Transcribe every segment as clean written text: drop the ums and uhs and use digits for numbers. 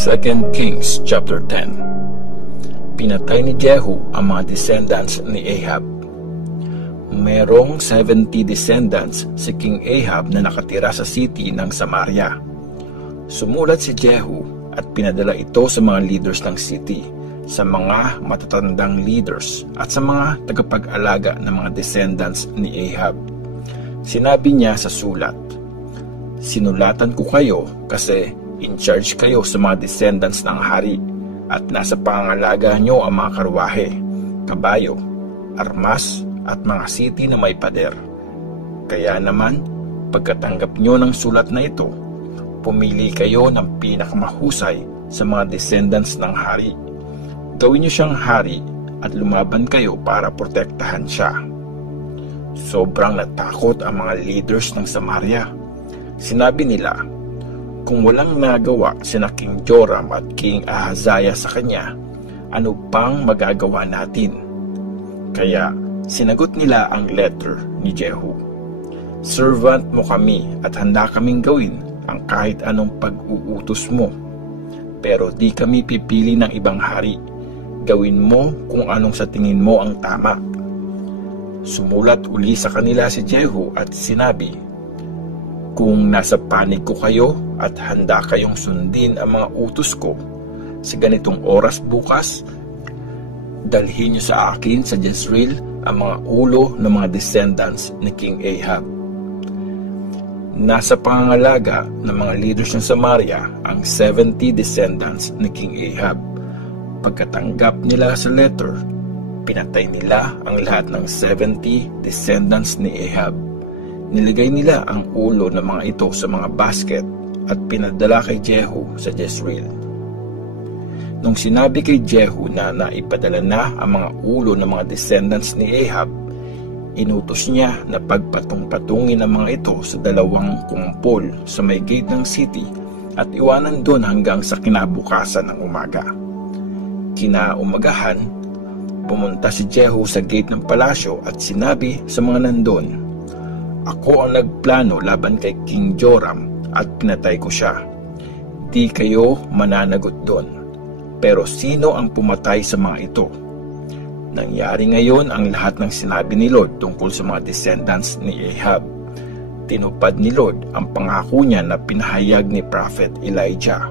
2 Kings chapter 10. Pinatay ni Jehu ang mga descendants ni Ahab. Merong 70 descendants si King Ahab na nakatira sa city ng Samaria. Sumulat si Jehu at pinadala ito sa mga leaders ng city, sa mga matatandang leaders at sa mga tagapag-alaga ng mga descendants ni Ahab. Sinabi niya sa sulat, "Sinulatan ko kayo kasi in charge kayo sa mga descendants ng hari at nasa pangangalaga nyo ang mga karwahe, kabayo, armas at mga city na may pader. Kaya naman, pagkatanggap nyo ng sulat na ito, pumili kayo ng pinakamahusay sa mga descendants ng hari. Gawin nyo siyang hari at lumaban kayo para protektahan siya." Sobrang natakot ang mga leaders ng Samaria. Sinabi nila, kung walang nagawa sina King Joram at King Ahaziah sa kanya, ano pang magagawa natin? Kaya sinagot nila ang letter ni Jehu. "Servant mo kami at handa kaming gawin ang kahit anong pag-uutos mo. Pero di kami pipili ng ibang hari. Gawin mo kung anong sa tingin mo ang tama." Sumulat uli sa kanila si Jehu at sinabi, "Kung nasa panig ko kayo at handa kayong sundin ang mga utos ko, sa ganitong oras bukas, dalhin niyo sa akin sa Jezreel ang mga ulo ng mga descendants ni King Ahab." Nasa pangangalaga ng mga leaders ng Samaria ang 70 descendants ni King Ahab. Pagkatanggap nila sa letter, pinatay nila ang lahat ng 70 descendants ni Ahab. Nilagay nila ang ulo ng mga ito sa mga basket at pinadala kay Jehu sa Jezreel. Nung sinabi kay Jehu na naipadala na ang mga ulo ng mga descendants ni Ahab, inutos niya na pagpatong-patungin ang mga ito sa dalawang kumpol sa may gate ng city at iwanan doon hanggang sa kinabukasan ng umaga. Kinaumagahan, pumunta si Jehu sa gate ng palasyo at sinabi sa mga nandun, "Ako ang nagplano laban kay King Joram at pinatay ko siya. Di kayo mananagot doon. Pero sino ang pumatay sa mga ito?" Nangyari ngayon ang lahat ng sinabi ni Lord tungkol sa mga descendants ni Ahab. Tinupad ni Lord ang pangako niya na pinahayag ni Prophet Elijah.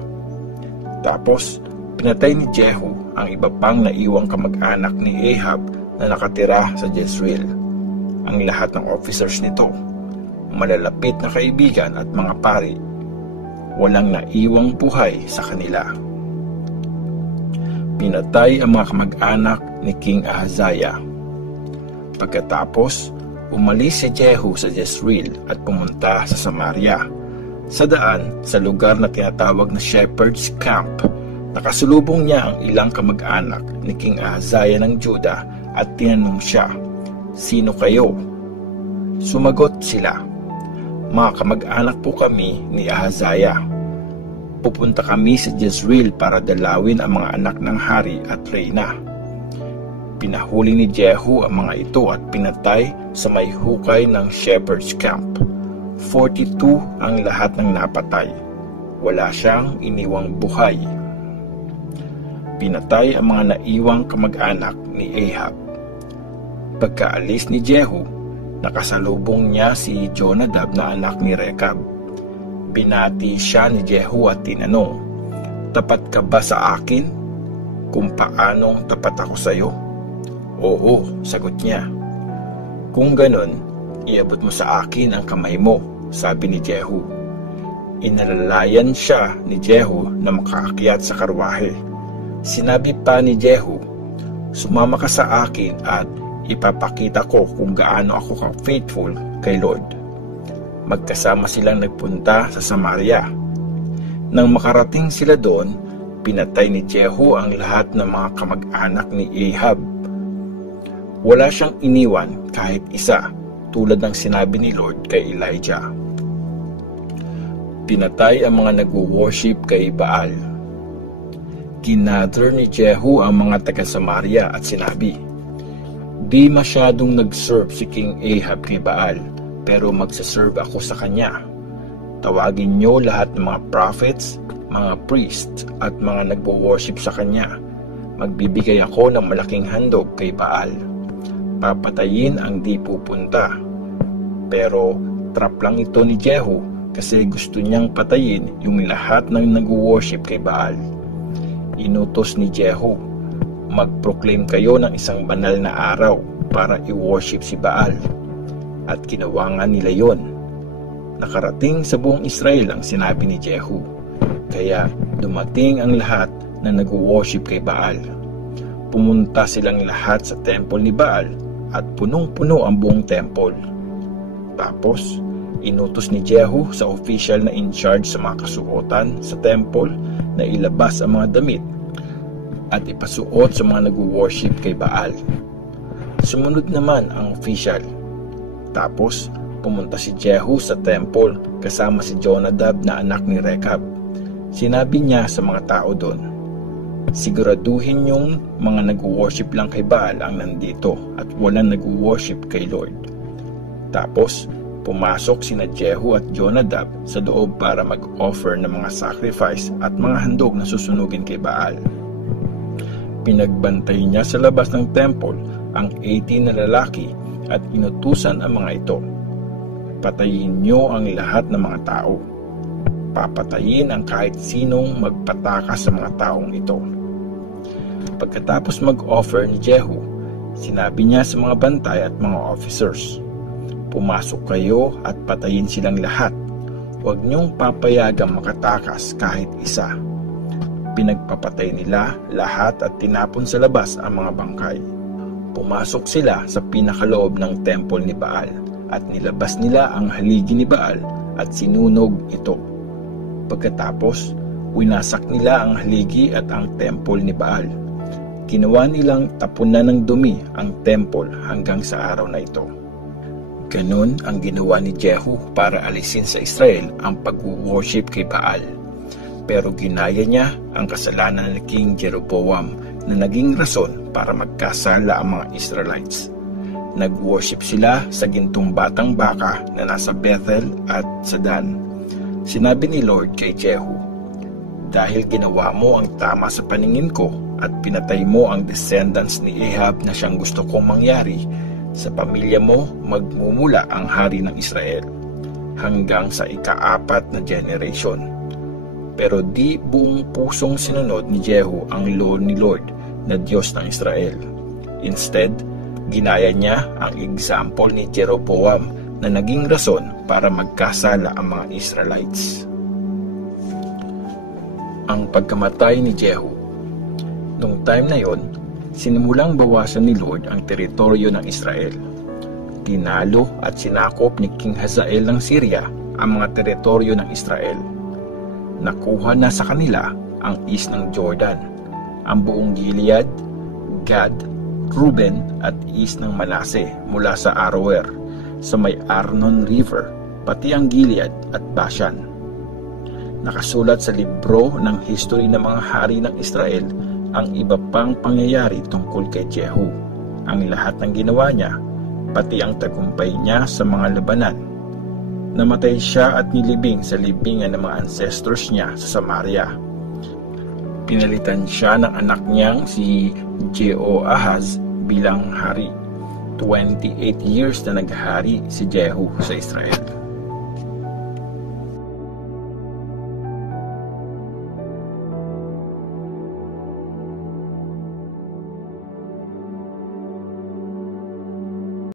Tapos, pinatay ni Jehu ang iba pang naiwang kamag-anak ni Ahab na nakatira sa Jezreel. Ang lahat ng officers nito, malalapit na kaibigan at mga pari, walang naiwang buhay sa kanila. Pinatay ang mga kamag-anak ni King Ahaziah. Pagkatapos, umalis si Jehu sa Jezreel at pumunta sa Samaria. Sa daan, sa lugar na tinatawag na Shepherd's Camp, nakasulubong niya ang ilang kamag-anak ni King Ahaziah ng Juda at tinanong siya, "Sino kayo?" Sumagot sila, "Mga kamag-anak po kami ni Ahaziah. Pupunta kami sa Jezreel para dalawin ang mga anak ng hari at reyna." Pinahuli ni Jehu ang mga ito at pinatay sa may hukay ng Shepherd's Camp. 42 ang lahat ng napatay. Wala siyang iniwang buhay. Pinatay ang mga naiwang kamag-anak ni Ahab. Pagkaalis ni Jehu, nakasalubong niya si Jonadab na anak ni Rekab. Binati siya ni Jehu at tinanong, "Tapat ka ba sa akin? Kung paanong tapat ako sa iyo?" "Oo," sagot niya. "Kung ganon, iabot mo sa akin ang kamay mo," sabi ni Jehu. Inalalayan siya ni Jehu na makaakyat sa karwahe. Sinabi pa ni Jehu, "Sumama ka sa akin at ipapakita ko kung gaano ako ka-faithful kay Lord." Magkasama silang nagpunta sa Samaria. Nang makarating sila doon, pinatay ni Jehu ang lahat ng mga kamag-anak ni Ahab. Wala siyang iniwan kahit isa, tulad ng sinabi ni Lord kay Elijah. Pinatay ang mga nag-worship kay Baal. Ginather ni Jehu ang mga taga-Samaria at sinabi, "Di masyadong nag-serve si King Ahab kay Baal, pero magsaserve ako sa kanya. Tawagin niyo lahat ng mga prophets mga priest at mga nagwo-worship sa kanya. Magbibigay ako ng malaking handog kay Baal. Papatayin ang di pupunta. Pero trap lang ito ni Jehu kasi gusto niyang patayin yung lahat ng nagwo-worship kay Baal. Inutos ni Jehu, mag-proclaim kayo ng isang banal na araw para i-worship si Baal. At ginawa nga nila yon. Nakarating sa buong Israel ang sinabi ni Jehu. Kaya dumating ang lahat na nag-worship kay Baal. Pumunta silang lahat sa temple ni Baal at punong-puno ang buong temple. Tapos, inutos ni Jehu sa official na in charge sa mga kasuotan sa temple na ilabas ang mga damit at ipasuot sa mga nag-worship kay Baal. Sumunod naman ang official. Tapos, pumunta si Jehu sa temple kasama si Jonadab na anak ni Rechab. Sinabi niya sa mga tao doon, siguraduhin yung mga nag-worship lang kay Baal ang nandito at walang nag-worship kay Lord. Tapos, pumasok sina Jehu at Jonadab sa loob para mag-offer ng mga sacrifice at mga handog na susunugin kay Baal. Pinagbantay niya sa labas ng temple ang 80 na lalaki at inutusan ang mga ito. Patayin niyo ang lahat ng mga tao. Papatayin ang kahit sinong magpatakas sa mga taong ito. Pagkatapos mag-offer ni Jehu, sinabi niya sa mga bantay at mga officers, pumasok kayo at patayin silang lahat. Huwag niyong papayagang makatakas kahit isa. Pinagpapatay nila lahat at tinapon sa labas ang mga bangkay. Pumasok sila sa pinakaloob ng temple ni Baal at nilabas nila ang haligi ni Baal at sinunog ito. Pagkatapos, winasak nila ang haligi at ang temple ni Baal. Ginawa nilang tapunan ng dumi ang temple hanggang sa araw na ito. Ganun ang ginawa ni Jehu para alisin sa Israel ang pag-worship kay Baal. Pero ginaya niya ang kasalanan ni King Jeroboam na naging rason para magkasala ang mga Israelites. Nag-worship sila sa gintong batang baka na nasa Bethel at sa Dan. Sinabi ni Lord kay Jehu, dahil ginawa mo ang tama sa paningin ko at pinatay mo ang descendants ni Ahab na siyang gusto kong mangyari, sa pamilya mo magmumula ang hari ng Israel hanggang sa ika-4 na generation. Pero di buong pusong sinunod ni Jehu ang law ni Lord na Diyos ng Israel. Instead, ginaya niya ang example ni Jeroboam na naging rason para magkasala ang mga Israelites. Ang pagkamatay ni Jehu. Noong time na yon, sinimulang bawasan ni Lord ang teritoryo ng Israel. Tinalo at sinakop ni King Hazael ng Syria ang mga teritoryo ng Israel. Nakuha na sa kanila ang east ng Jordan, ang buong Gilead, Gad, Ruben at east ng Manase mula sa Aroer, sa may Arnon River, pati ang Gilead at Bashan. Nakasulat sa libro ng history ng mga hari ng Israel ang iba pang pangyayari tungkol kay Jehu, ang lahat ng ginawa niya, pati ang tagumpay niya sa mga labanan. Namatay siya at nilibing sa libingan ng mga ancestors niya sa Samaria. Pinalitan siya ng anak niyang si Jehoahaz bilang hari. 28 years na naghari si Jehu sa Israel.